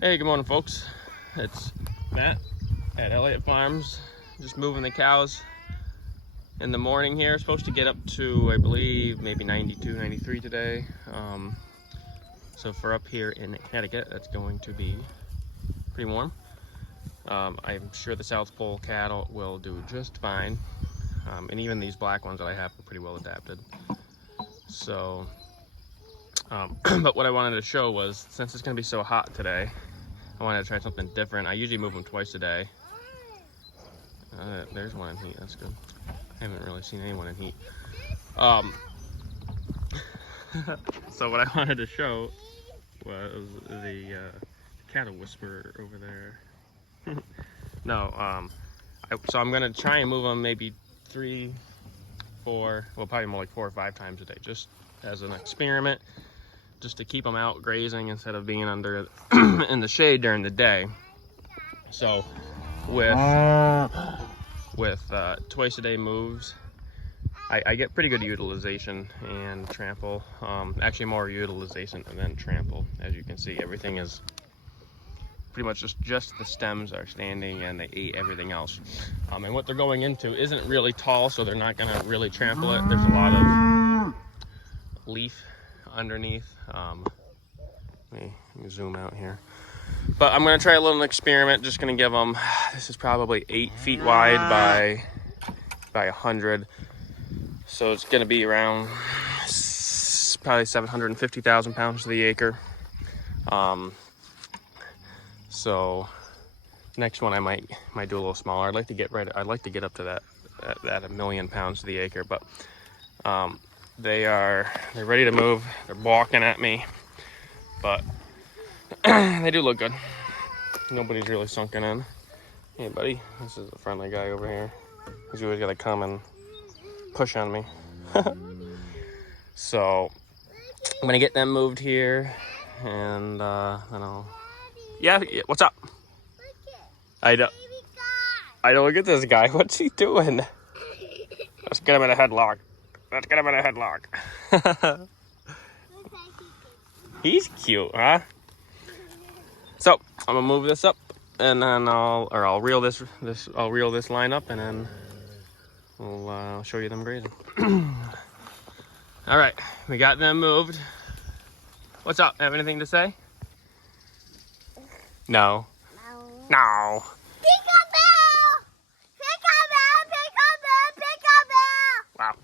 Hey, good morning, folks. It's Matt at Elliott Farms, just moving the cows in the morning here. Supposed to get up to, I believe, maybe 92, 93 today. So for up here in Connecticut, that's going to be pretty warm. I'm sure the South Pole cattle will do just fine. And even these black ones that I have are pretty well adapted. So, but what I wanted to show was, since it's going to be so hot today, I wanted to try something different. I usually move them twice a day. There's one in heat, that's good. I haven't really seen anyone in heat. So what I wanted to show was the cattle whisperer over there. No, so I'm gonna try and move them maybe 3, 4, well probably more like 4 or 5 times a day, just as an experiment. Just to keep them out grazing instead of being under in the shade during the day. So with twice a day moves, I get pretty good utilization and trample. Actually more utilization than trample. As you can see, everything is pretty much just the stems are standing and they ate everything else. And what they're going into isn't really tall, so they're not gonna really trample it. There's a lot of leaf underneath. Let me zoom out here. But I'm gonna try a little experiment. Just gonna give them, this is probably 8 feet wide by 100. So it's gonna be around probably 750,000 pounds to the acre. So next one I might do a little smaller. I'd like to get up to that 1 million pounds to the acre, but they're ready to move. They're balking at me, but they do look good. Nobody's really sunken in. Hey buddy, this is a friendly guy over here. He's always gotta come and push on me. So I'm gonna get them moved here, and then I'll. Yeah, what's up? I don't look at this guy. What's he doing? Let's get him in a headlock. He's cute, huh? So I'm gonna move this up, and then I'll reel this line up, and then we'll show you them grazing. All right, we got them moved. What's up? Have anything to say? No. No. Wow.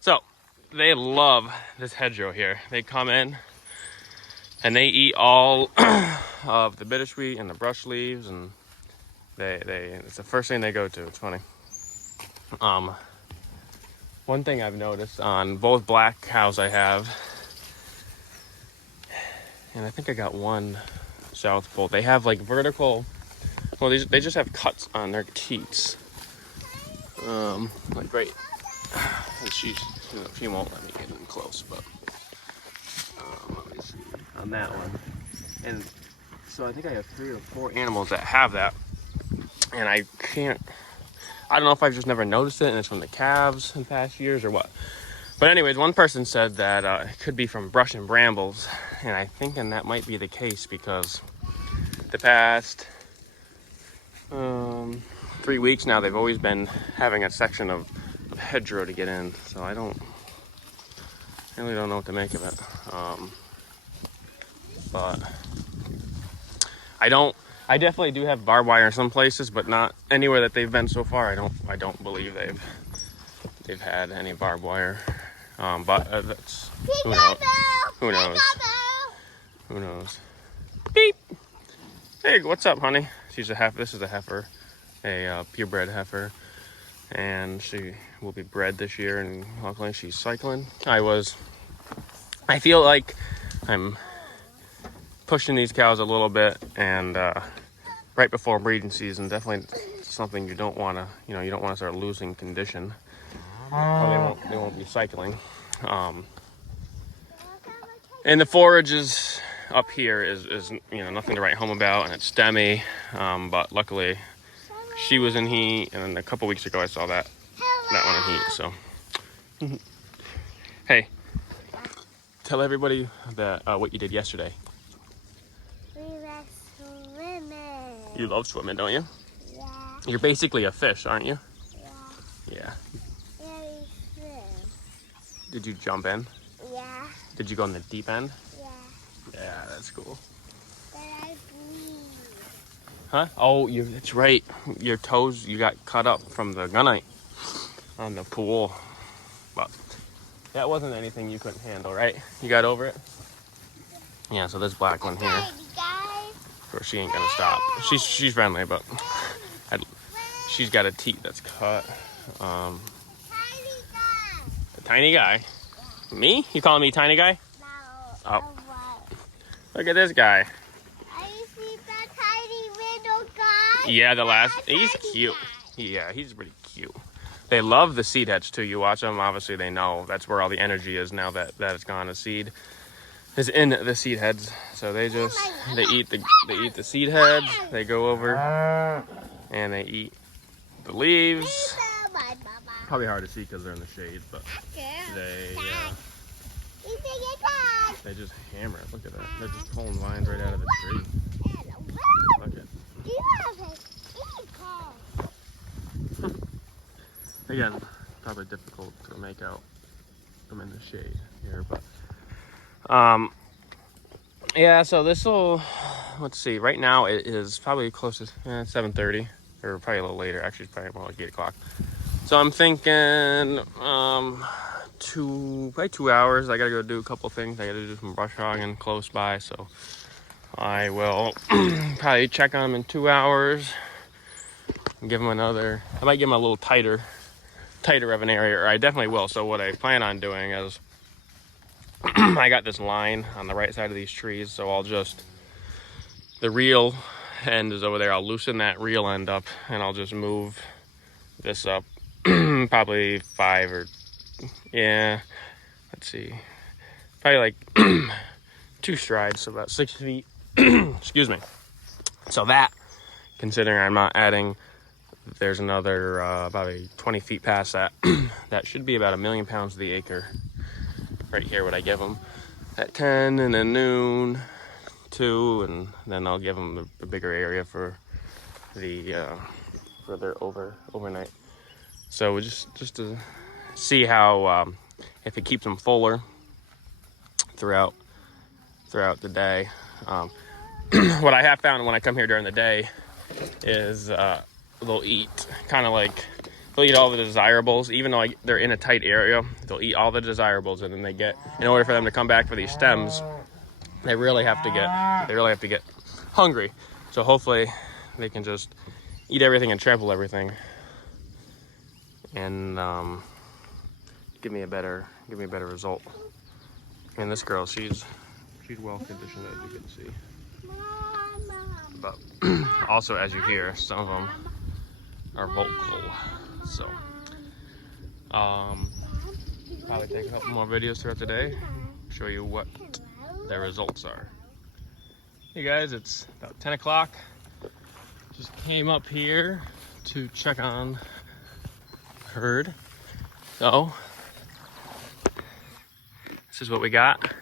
So they love this hedgerow here. They come in and they eat all of the bittersweet and the brush leaves, and it's the first thing they go to. It's funny. One thing I've noticed on both black cows I have, and I think I got one South Pole, they have like vertical, well, they just have cuts on their teats. Like right, and she won't let me get in close, but let me see, on that one. And so I think I have 3 or 4 animals that have that, and I don't know if I've just never noticed it and it's from the calves in past years or what. But anyways, one person said that it could be from brush and brambles, and I think that might be the case, because the past 3 weeks now they've always been having a section of hedgerow to get in, so I really don't know what to make of it. But I definitely do have barbed wire in some places, but not anywhere that they've been so far. I don't believe they've had any barbed wire. But that's, who knows? Beep. Hey, what's up, honey? This is a heifer, a purebred heifer, and she will be bred this year. And luckily, she's cycling. I feel like I'm pushing these cows a little bit, and right before breeding season, definitely something you don't want to start losing condition, or they won't be cycling. And the forages up here is nothing to write home about, and it's stemmy, but luckily she was in heat, and then a couple weeks ago I saw that one in heat. So hey, tell everybody that what you did yesterday. We wrestled You love swimming, don't you? Yeah. You're basically a fish, aren't you? Yeah. Yeah. Yeah. Did you jump in? Yeah. Did you go in the deep end? Yeah. Yeah, that's cool. But I breathe. Huh? Oh, that's right. Your toes, you got cut up from the gunite on the pool. But that wasn't anything you couldn't handle, right? You got over it? Yeah, so this black one here, of course she ain't gonna stop. She's friendly, but she's got a teeth that's cut. Tiny guy. A tiny guy. Me? You calling me tiny guy? No. Oh. Look at this guy. I see that tiny little guy. Yeah, the last. That He's tiny cute. guy. Yeah, he's pretty cute. They love the seed heads too. You watch them, obviously they know that's where all the energy is now that it's gone. The seed is in the seed heads, so they eat the seed heads. They go over and they eat the leaves. Probably hard to see because they're in the shade, but they just hammer it. Look at that. They're just pulling vines right out of the tree. Look at. Again, probably difficult to make out them in the shade here, but yeah. So this will, let's see. Right now it is probably close to 7:30, or probably a little later. Actually, it's probably more like 8 o'clock. So I'm thinking probably 2 hours. I gotta go do a couple things. I gotta do some brush hogging close by, so I will probably check on them in 2 hours and give them another. I might give them a little tighter of an area, or I definitely will. So what I plan on doing is I got this line on the right side of these trees, so I'll just, the reel end is over there, I'll loosen that reel end up and I'll just move this up probably 5 or, yeah, let's see, probably like 2 strides, so about 6 feet. Excuse me. So that, considering I'm not adding, there's another probably 20 feet past that. That should be about 1,000,000 pounds to the acre. Right here, what I give them at 10 and then noon, 2, and then I'll give them the bigger area for the for their overnight. So just to see how if it keeps them fuller throughout the day. What I have found when I come here during the day is they'll eat kind of like, they'll eat all the desirables, even though they're in a tight area. They'll eat all the desirables, and then they get, in order for them to come back for these stems, they really have to get hungry. So hopefully they can just eat everything and trample everything, and give me a better result. And this girl, she's well conditioned, as you can see. But also, as you hear, some of them are vocal. So probably take a couple more videos throughout the day, show you what the results are. Hey guys, it's about 10 o'clock. Just came up here to check on herd. So this is what we got.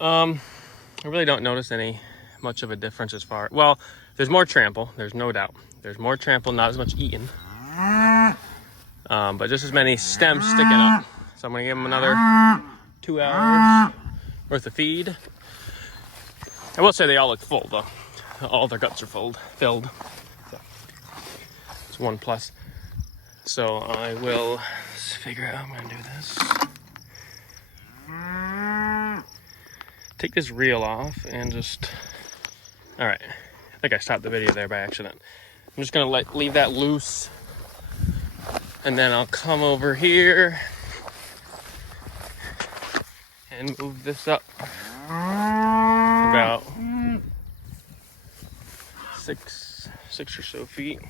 I really don't notice much of a difference as far, well, there's more trample, there's no doubt. There's more trample, not as much eating. But just as many stems sticking up. So I'm gonna give them another 2 hours worth of feed. I will say they all look full though. All their guts are filled. So it's 1 plus. So I will figure out how I'm gonna do this. Take this reel off and just, all right. I think I stopped the video there by accident. I'm just gonna leave that loose, and then I'll come over here and move this up about 6 or so feet.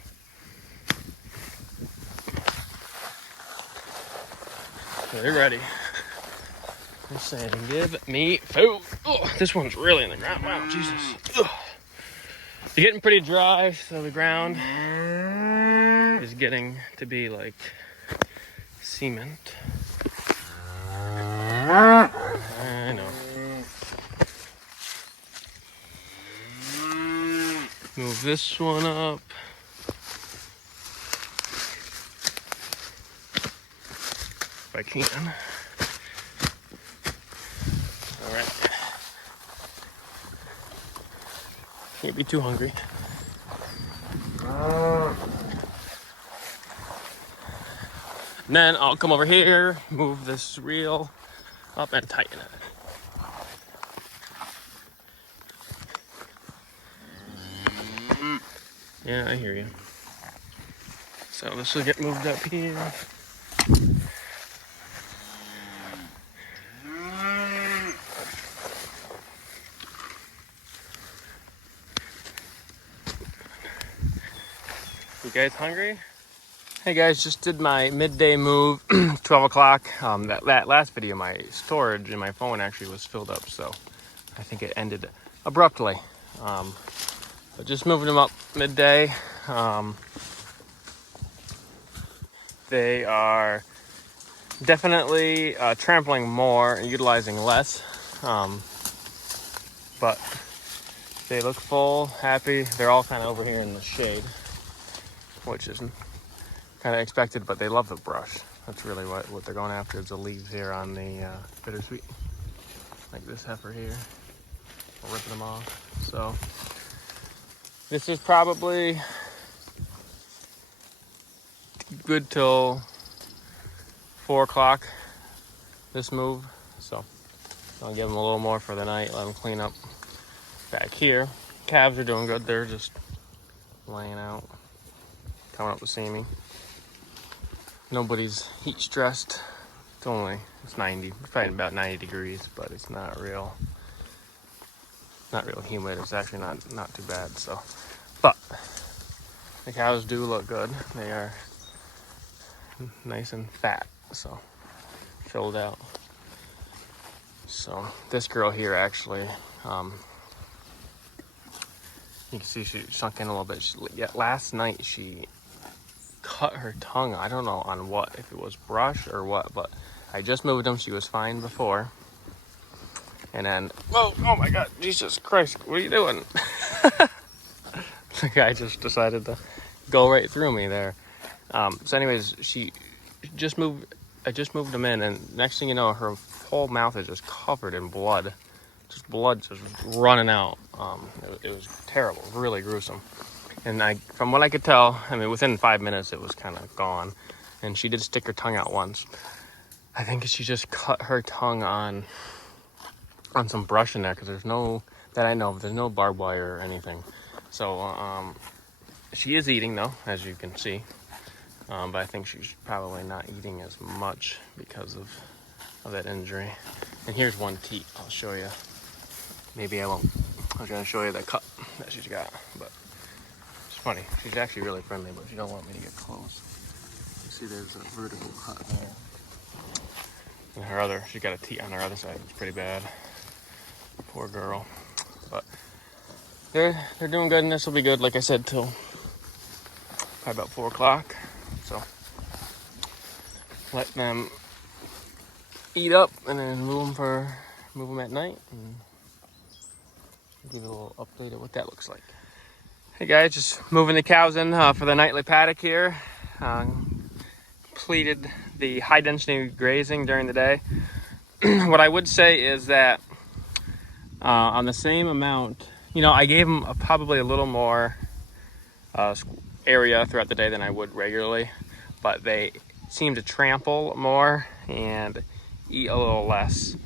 They're ready. They're saying, give me food. Oh, this one's really in the ground. Wow, Jesus. Ugh. It's getting pretty dry, so the ground is getting to be like cement. I know. Move this one up. If I can. All right. Can't be too hungry. And then I'll come over here, move this reel up and tighten it. Yeah, I hear you. So this will get moved up here. You guys hungry? Hey guys, just did my midday move, 12 o'clock. That last video, my storage in my phone actually was filled up, so I think it ended abruptly. But just moving them up midday. They are definitely trampling more and utilizing less, but they look full, happy. They're all kind of over here in the shade, which is kind of expected, but they love the brush. That's really what they're going after, is the leaves here on the bittersweet. Like this heifer here. We're ripping them off. So this is probably good till 4 o'clock, this move. So I'll give them a little more for the night, let them clean up back here. Calves are doing good. They're just laying out, coming up to see me. Nobody's heat stressed. It's 90, it's probably about 90 degrees, but it's not real humid. It's actually not too bad. So, but the cows do look good. They are nice and fat, so filled out. So this girl here actually, you can see she sunk in a little bit. Last night she cut her tongue. I don't know on what, if it was brush or what, but I just moved them. She was fine before. And then, oh my God, Jesus Christ, what are you doing? The guy just decided to go right through me there. So anyways, I just moved them in, and next thing you know, her whole mouth is just covered in blood. Blood just running out. It was terrible, really gruesome. And from what I could tell, I mean, within 5 minutes, it was kind of gone. And she did stick her tongue out once. I think she just cut her tongue on some brush in there, because there's no, that I know of, there's no barbed wire or anything. So she is eating though, as you can see. But I think she's probably not eating as much because of that injury. And here's one teat I'll show you. Maybe I won't. I was going to show you the cut that she's got, but it's funny. She's actually really friendly, but she don't want me to get close. You see there's a vertical cut there. And she's got a teat on her other side. It's pretty bad. Poor girl. But they're doing good, and this will be good, like I said, till probably about 4 o'clock. So let them eat up and then move them at night, and give you a little update of what that looks like. Hey guys, just moving the cows in for the nightly paddock here. Completed the high density grazing during the day. What I would say is that on the same amount, I gave them probably a little more area throughout the day than I would regularly, but they seem to trample more and eat a little less.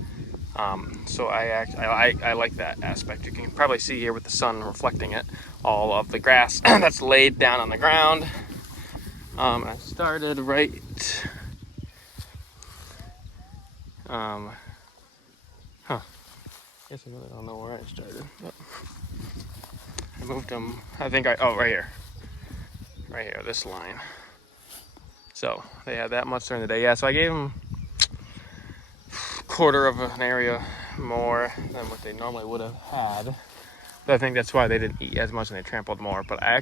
So I like that aspect. You can probably see here with the sun reflecting it, all of the grass that's laid down on the ground. I started right, guess I really don't know where I started. But I moved them, right here, this line. So they had that much during the day. Yeah, so I gave them quarter of an area more than what they normally would have had. But I think that's why they didn't eat as much and they trampled more. But I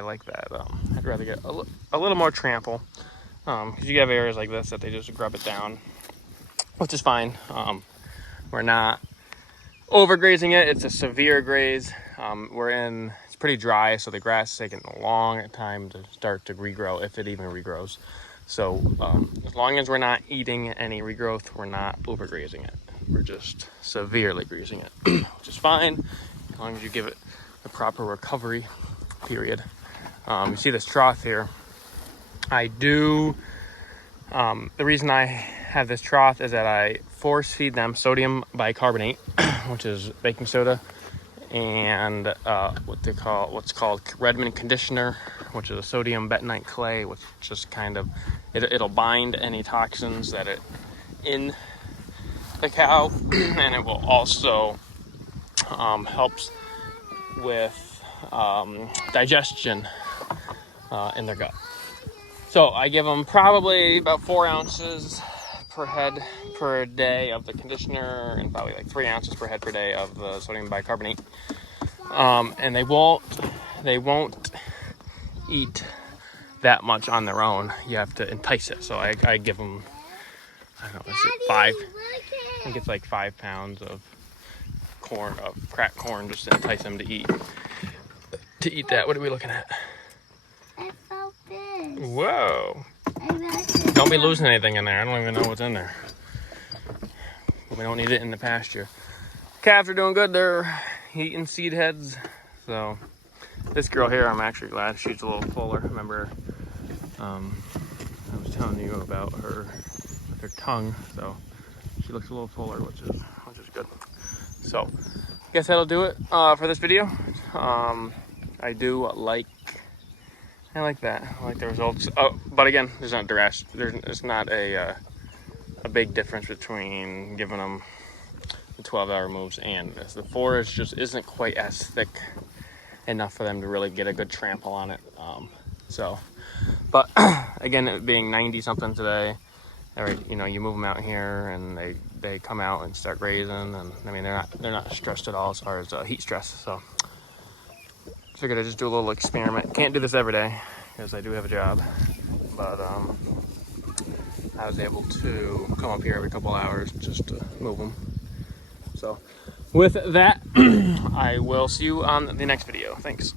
like that. I'd rather get a little more trample, because you have areas like this that they just grub it down, which is fine. We're not overgrazing it. It's a severe graze. It's pretty dry, so the grass is taking a long time to start to regrow, if it even regrows. So as long as we're not eating any regrowth, we're not overgrazing it. We're just severely grazing it, which is fine as long as you give it the proper recovery period. You see this trough here. The reason I have this trough is that I force feed them sodium bicarbonate, which is baking soda, and what's called Redmond conditioner, which is a sodium bentonite clay, which just kind of it'll bind any toxins that it in the cow, and it will also helps with digestion in their gut. So I give them probably about 4 ounces per head per day of the conditioner, and probably like 3 ounces per head per day of the sodium bicarbonate. And they won't eat that much on their own. You have to entice it. So I give them, I don't know, is it 5? I think it's like 5 pounds of corn, of cracked corn, just to entice them to eat that. What are we looking at? I felt this. Whoa. Don't be losing anything in there. I don't even know what's in there. We don't need it in the pasture. Calves are doing good. They're eating seed heads. So this girl here, I'm actually glad she's a little fuller. Remember, I was telling you about her with her tongue. So she looks a little fuller, which is good. So I guess that'll do it for this video. I like that. I like the results. Oh, but again, there's not a big difference between giving them the 12-hour moves and this. The forage just isn't quite as thick enough for them to really get a good trample on it. But again, it being 90 something today, you move them out here and they come out and start grazing, and I mean they're not stressed at all as far as heat stress. So figured I'd just do a little experiment. Can't do this every day because I do have a job, but I was able to come up here every couple hours just to move them. So with that, I will see you on the next video. Thanks.